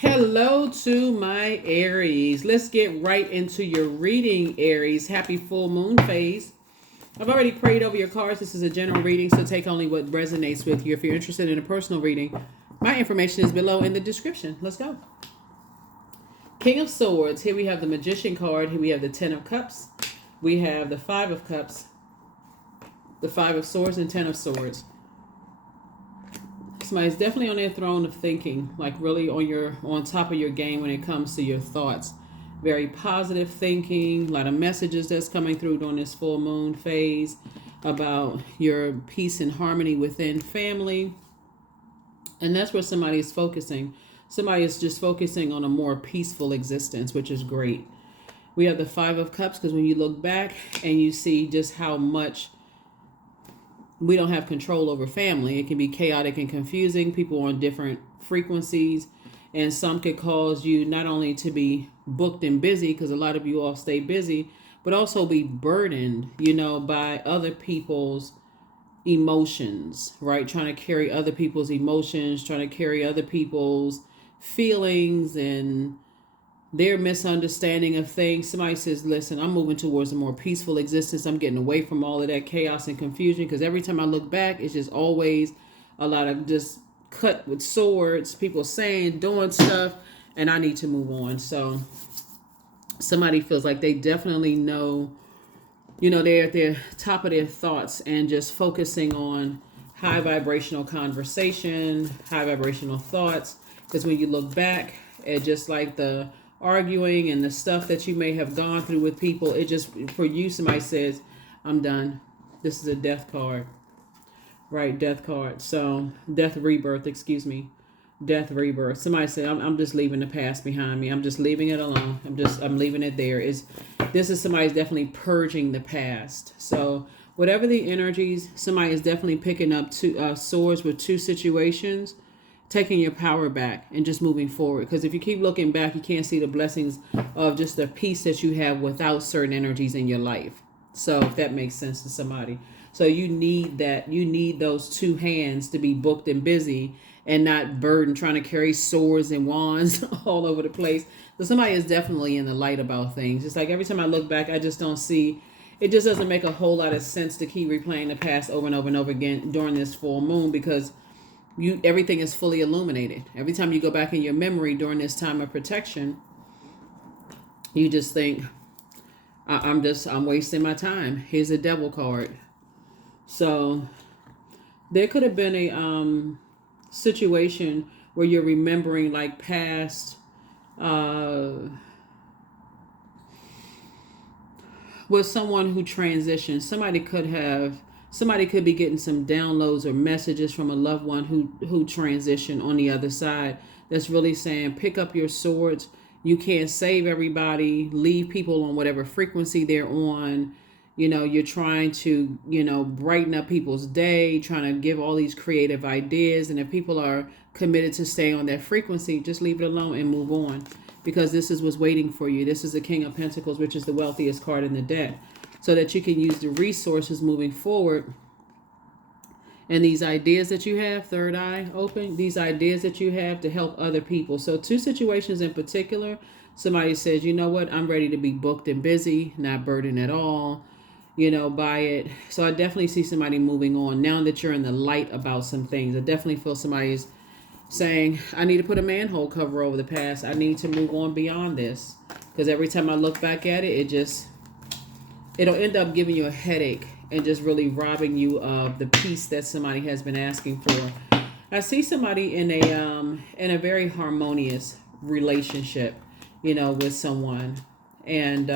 Hello to my Aries. Let's get right into your reading, Aries. Happy full moon phase. I've already prayed over your cards. This is a general reading, so take only what resonates with you. If you're interested in a personal reading, my information is below in the description. Let's go. King of Swords. Here we have the Magician card. Here we have the Ten of Cups. We have the Five of Cups, the Five of Swords, and Ten of Swords. Somebody's definitely on their throne of thinking, like really on top of your game when it comes to your thoughts. Very positive thinking, a lot of messages that's coming through during this full moon phase about your peace and harmony within family. And that's where somebody is focusing. Somebody is just focusing on a more peaceful existence, which is great. We have the Five of Cups because when you look back and you see just how much we don't have control over family. It can be chaotic and confusing. People on different frequencies. And some could cause you not only to be booked and busy, because a lot of you all stay busy, but also be burdened, by other people's emotions, right? Trying to carry other people's emotions, trying to carry other people's feelings and their misunderstanding of things. Somebody says, listen, I'm moving towards a more peaceful existence. I'm getting away from all of that chaos and confusion, because every time I look back, it's just always a lot of just cut with swords, people saying, doing stuff, and I need to move on. So somebody feels like they definitely know, they're at the top of their thoughts and just focusing on high vibrational conversation, high vibrational thoughts. Because when you look back at just like the arguing and the stuff that you may have gone through with people, it just, for you, somebody says, I'm done. This is a death card, right? Death card. So death rebirth, death rebirth. Somebody said, I'm just leaving the past behind me. I'm just leaving it alone. I'm leaving it there. This is somebody's definitely purging the past. So whatever the energies, somebody is definitely picking up two swords with two situations, taking your power back and just moving forward. Because if you keep looking back, you can't see the blessings of just the peace that you have without certain energies in your life. So if that makes sense to somebody. So you need that. You need those two hands to be booked and busy and not burdened trying to carry swords and wands all over the place. So somebody is definitely in the light about things. It's like every time I look back, I just don't see, it just doesn't make a whole lot of sense to keep replaying the past over and over and over again during this full moon, because everything is fully illuminated. Every time you go back in your memory during this time of protection, you just think, I'm wasting my time. Here's a devil card. So there could have been a situation where you're remembering like past with someone who transitioned. Somebody could be getting some downloads or messages from a loved one who transitioned on the other side. That's really saying, pick up your swords. You can't save everybody. Leave people on whatever frequency they're on. You're trying to, brighten up people's day, trying to give all these creative ideas. And if people are committed to stay on that frequency, just leave it alone and move on. Because this is what's waiting for you. This is the King of Pentacles, which is the wealthiest card in the deck, so that you can use the resources moving forward. And these ideas that you have, third eye open, these ideas that you have to help other people. So two situations in particular, somebody says, you know what, I'm ready to be booked and busy, not burdened at all, by it. So I definitely see somebody moving on now that you're in the light about some things. I definitely feel somebody's saying, I need to put a manhole cover over the past. I need to move on beyond this. Because every time I look back at it, it'll end up giving you a headache and just really robbing you of the peace that somebody has been asking for. I see somebody in a very harmonious relationship, with someone. And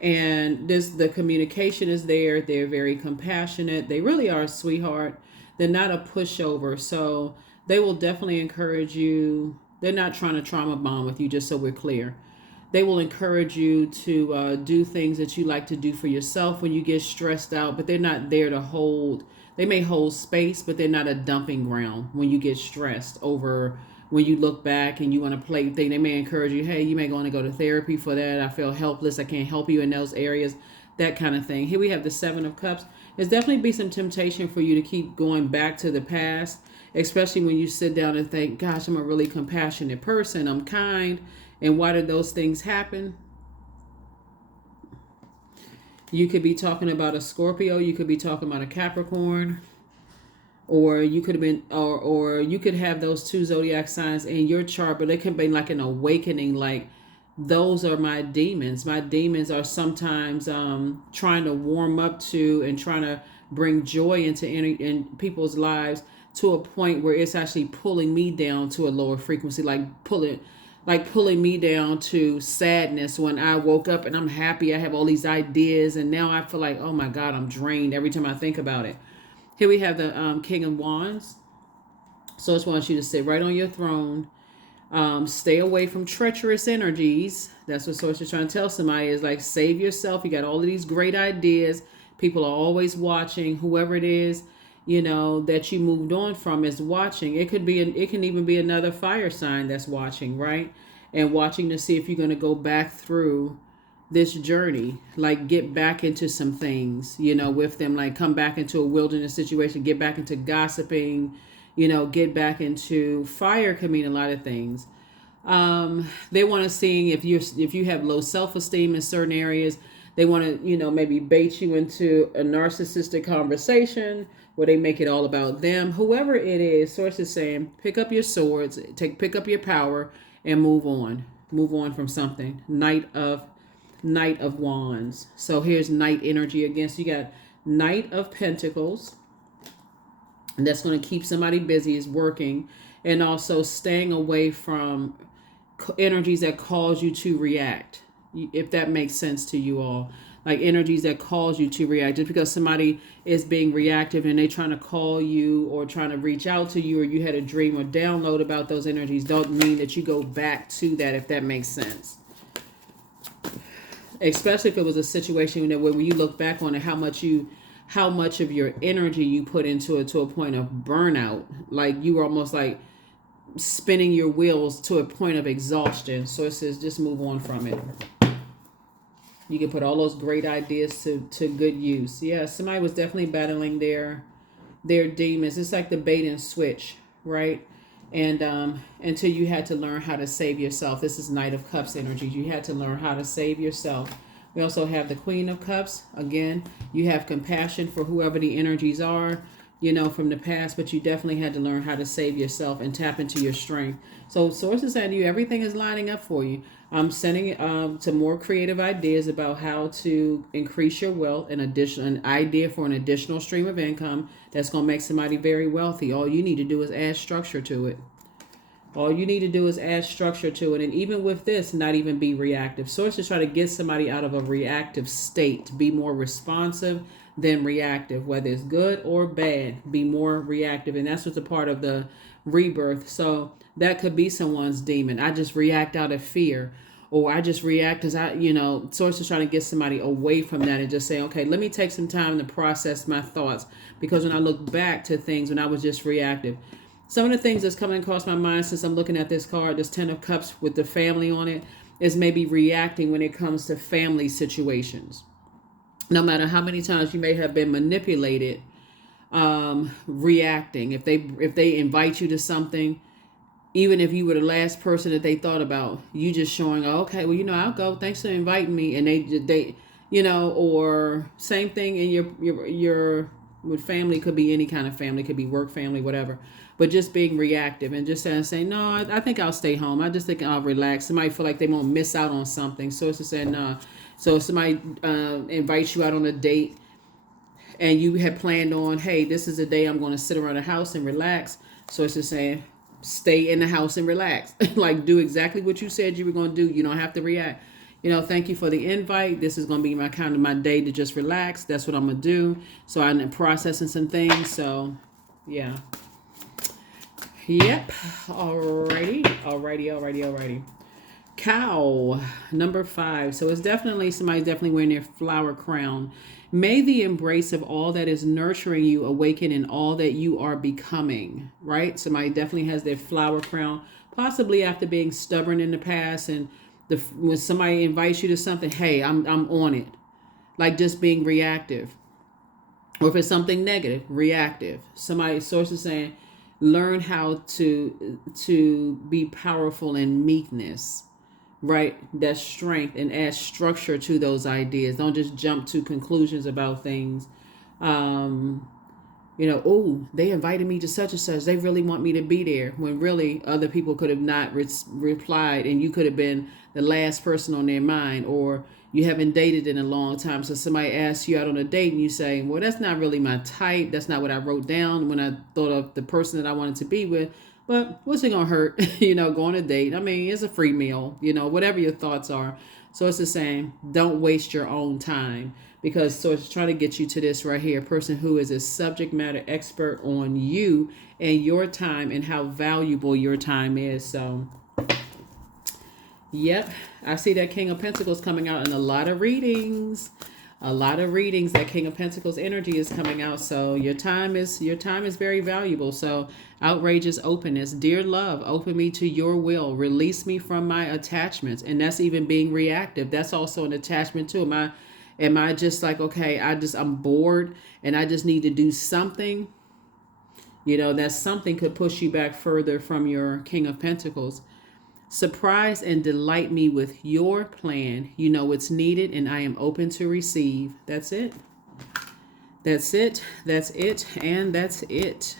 the communication is there. They're very compassionate. They really are a sweetheart. They're not a pushover. So they will definitely encourage you. They're not trying to trauma bond with you, just so we're clear. They will encourage you to do things that you like to do for yourself when you get stressed out, but they're not there to hold. They may hold space, but they're not a dumping ground when you get stressed over, when you look back and you want to play thing. They may encourage you, hey, you may want to go to therapy for that. I feel helpless. I can't help you in those areas, that kind of thing. Here we have the Seven of Cups. There's definitely be some temptation for you to keep going back to the past especially when you sit down and think, gosh, I'm a really compassionate person, I'm kind. And why did those things happen? You could be talking about a Scorpio, you could be talking about a Capricorn, or you could have been, or you could have those two zodiac signs in your chart, but it could be like an awakening, like those are my demons. My demons are sometimes trying to warm up to and trying to bring joy into in people's lives to a point where it's actually pulling me down to a lower frequency, like pulling me down to sadness when I woke up and I'm happy, I have all these ideas, and now I feel like, oh my God, I'm drained every time I think about it. Here we have the King of Wands. So I just want you to sit right on your throne. Stay away from treacherous energies. That's what Source is trying to tell somebody, is like, save yourself. You got all of these great ideas. People are always watching. Whoever it is, that you moved on from is watching. It can even be another fire sign that's watching, right? And watching to see if you're going to go back through this journey, like get back into some things, with them, like come back into a wilderness situation, get back into gossiping, get back into fire. Can mean a lot of things. They want to see if you have low self-esteem in certain areas. They want to, maybe bait you into a narcissistic conversation where they make it all about them. Whoever it is, Source is saying, pick up your swords, pick up your power, and move on. Move on from something. Knight of Wands. So here's Knight energy again. So you got Knight of Pentacles. And that's going to keep somebody busy, is working, and also staying away from energies that cause you to react, if that makes sense to you all. Like energies that cause you to react. Just because somebody is being reactive and they're trying to call you or trying to reach out to you, or you had a dream or download about those energies, don't mean that you go back to that, if that makes sense. Especially if it was a situation where when you look back on it, how much of your energy you put into it, to a point of burnout, like you were almost like spinning your wheels to a point of exhaustion. So it says just move on from it. You can put all those great ideas to good use. Yeah, somebody was definitely battling their demons. It's like the bait and switch, right? And until you had to learn how to save yourself. This is Knight of Cups energy. You had to learn how to save yourself. We also have the Queen of Cups. Again, you have compassion for whoever the energies are, from the past, but you definitely had to learn how to save yourself and tap into your strength. So Source is saying to you, everything is lining up for you. I'm sending some more creative ideas about how to increase your wealth, an idea for an additional stream of income that's going to make somebody very wealthy. All you need to do is add structure to it. All you need to do is add structure to it. And even with this, not even be reactive. Source is trying to get somebody out of a reactive state, to be more responsive than reactive, whether it's good or bad. Be more reactive. And that's what's a part of the rebirth. So that could be someone's demon. I just react out of fear, or I just react because Source is trying to get somebody away from that and just say, okay, let me take some time to process my thoughts. Because when I look back to things when I was just reactive, some of the things that's coming across my mind since I'm looking at this card, this 10 of Cups with the family on it, is maybe reacting when it comes to family situations. No matter how many times you may have been manipulated, reacting. If they invite you to something, even if you were the last person that they thought about, you just showing, oh, okay, well, I'll go. Thanks for inviting me. And they, or same thing in your with family. Could be any kind of family, could be work family, whatever. But just being reactive and just saying, no, I think I'll stay home. I just think I'll relax. Somebody feel like they won't miss out on something. So it's just saying, no. So if somebody invites you out on a date and you had planned on, hey, this is a day I'm going to sit around the house and relax. So it's just saying, stay in the house and relax. Like, do exactly what you said you were going to do. You don't have to react. Thank you for the invite. This is going to be my day to just relax. That's what I'm going to do. So I'm processing some things. So, yeah. Yep. Alrighty. Cow, number 5. So it's definitely, somebody's definitely wearing their flower crown. May the embrace of all that is nurturing you awaken in all that you are becoming, right? Somebody definitely has their flower crown, possibly after being stubborn in the past. And when somebody invites you to something, hey, I'm on it. Like just being reactive. Or if it's something negative, reactive. Source is saying, Learn how to be powerful in meekness, right? That's strength, and add structure to those ideas. Don't just jump to conclusions about things. Um, oh, they invited me to such and such. They really want me to be there. When really other people could have not replied, and you could have been the last person on their mind. Or you haven't dated in a long time. So somebody asks you out on a date and you say, well, that's not really my type. That's not what I wrote down when I thought of the person that I wanted to be with. But what's it going to hurt, go on a date? I mean, it's a free meal, whatever your thoughts are. So it's the same. Don't waste your own time, because so it's trying to get you to this right here, a person who is a subject matter expert on you and your time and how valuable your time is. So, yep, I see that King of Pentacles coming out in a lot of readings. A lot of readings, that King of Pentacles energy is coming out. So your time is very valuable. So outrageous openness. Dear love, open me to your will. Release me from my attachments. And that's even being reactive. That's also an attachment too. Am I just like, okay, I'm bored and I just need to do something? That something could push you back further from your King of Pentacles. Surprise and delight me with your plan. You know what's needed, and I am open to receive. That's it. That's it. That's it. And that's it.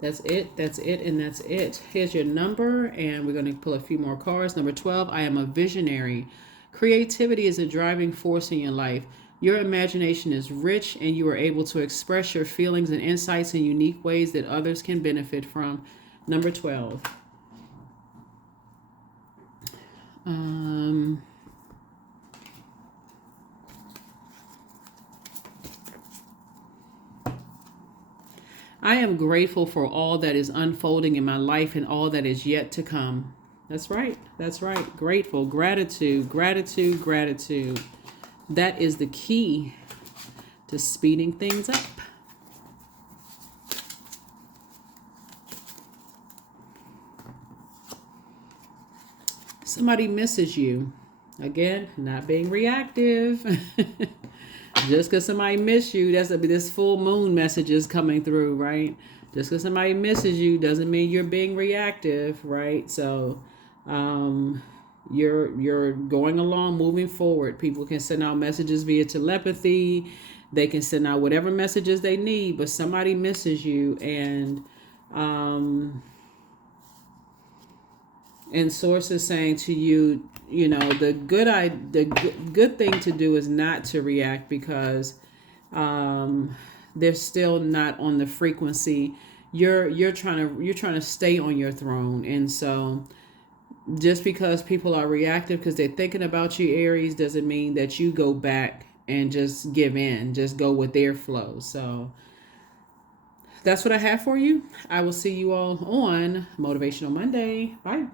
That's it. That's it. And that's it. Here's your number, and we're going to pull a few more cards. Number 12, I am a visionary. Creativity is a driving force in your life. Your imagination is rich, and you are able to express your feelings and insights in unique ways that others can benefit from. Number 12. I am grateful for all that is unfolding in my life and all that is yet to come. That's right. That's right. Grateful. Gratitude. Gratitude. Gratitude. That is the key to speeding things up. Somebody misses you. Again, not being reactive. Just because somebody misses you, this full moon message is coming through, right? Just because somebody misses you doesn't mean you're being reactive, right? So you're going along, moving forward. People can send out messages via telepathy. They can send out whatever messages they need, but somebody misses you, and source is saying to you, the good thing to do is not to react, because they're still not on the frequency. You're trying to stay on your throne, and so just because people are reactive because they're thinking about you, Aries, doesn't mean that you go back and just give in. Just go with their flow. So that's what I have for you. I will see you all on Motivational Monday. Bye.